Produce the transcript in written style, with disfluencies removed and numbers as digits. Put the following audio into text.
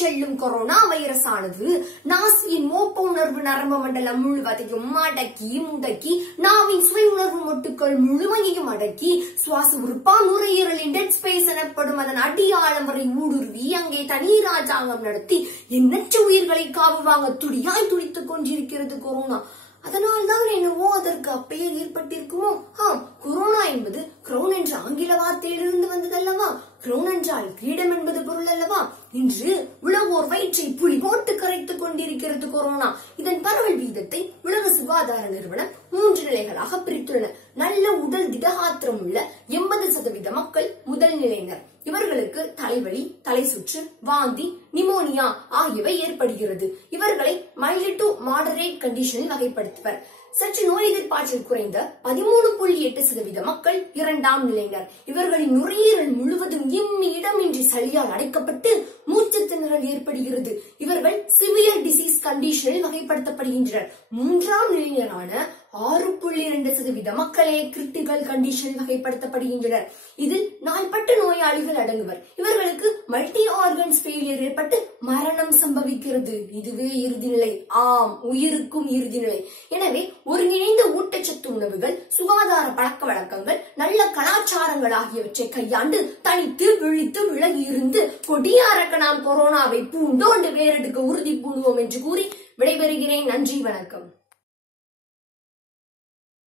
செல்லும் corona virus ஆனது நாசியின் மோப்ப உணர்வு நரம்பு மண்டலம் முழுவதையும் அடக்கி முடக்கி நாவின் சுவை உணர்வு மொட்டுக்கள் முழுமையையும் அடக்கி சுவாச உறுப்பான் நுரையீரலின் டெட் ஸ்பேஸ் எனப்படும் அதன் அடியாழம் வரை ஊடுருவி அங்கே தனி ராஜாங்கம் நடத்தி எண்ணற்ற உயிர்களை காவு வாங்க துடியாய் துடித்துக் கொண்டிருக்கிறது கொரோனா. அதனால்தான் என்னவோ அதற்கு அப்பெயர் ஏற்பட்டிருக்குமோ? கொரோனா என்பது கிரௌன் என்ற ஆங்கில வார்த்தையிலிருந்து வந்ததல்லவா? கிரௌன் என்றால் கிரீடம் என்பது பொருள் அல்லவா? இன்று உலகோர் வயிற்றை புலி போட்டு கரைத்துக் கொண்டிருக்கிறது கொரோனா. இதன் பரவல் வீதத்தை உலக சுகாதார நிறுவனம் 3 நிலைகளாக பிரித்துள்ளன. நல்ல உடல் திடகாத்திரம் உள்ள 80% மக்கள் முதல் நிலையினர். இவர்களுக்கு தலைவலி, தலை சுற்று, வாந்தி, நிமோனியா ஆகியவை ஏற்படுகிறது. இவர்களை மைல்ட் டு மாடரேட் கண்டிஷனில் வகைப்படுத்துவர். சற்று நோய் எதிர்ப்பாற்றல் குறைந்த 13.8% மக்கள் 2ஆம் நிலையினர். இவர்களின் நுரையீரல் முழுவதும் இடமின்றி சளியால் அடைக்கப்பட்டு மூச்சு திணறல் ஏற்படுகிறது. இவர்கள் சிவியர் டிசீஸ் கண்டிஷனில் வகைப்படுத்தப்படுகின்றனர். 3ஆம் நிலையினரான 6.2% மக்களே கிரிட்டிக்கல் கண்டிஷனில் வகைப்படுத்தப்படுகின்றனர். இதில் நாள்பட்ட நோயாளிகள் அடங்குவர். இவர்களுக்கு மல்டி ஆர்கன்ஸ் ஃபெயிலியர் ஏற்பட்டு மரணம் சம்பவிக்கிறது. இதுவே இறுதி நிலை. உயிருக்கும் இறுதி நிலை. எனவே ஒருங்கிணைந்த ஊட்டச்சத்து உணவுகள், சுகாதார பழக்க வழக்கங்கள், நல்ல கலாச்சாரங்கள் ஆகியவற்றை கையாண்டு தனித்து விழித்து விலகி இருந்து கொடியாரக்க நாம் கொரோனாவை பூண்டோண்டு வேறெடுக்க உறுதி பூணுவோம் என்று கூறி விடைபெறுகிறேன். நன்றி, வணக்கம்.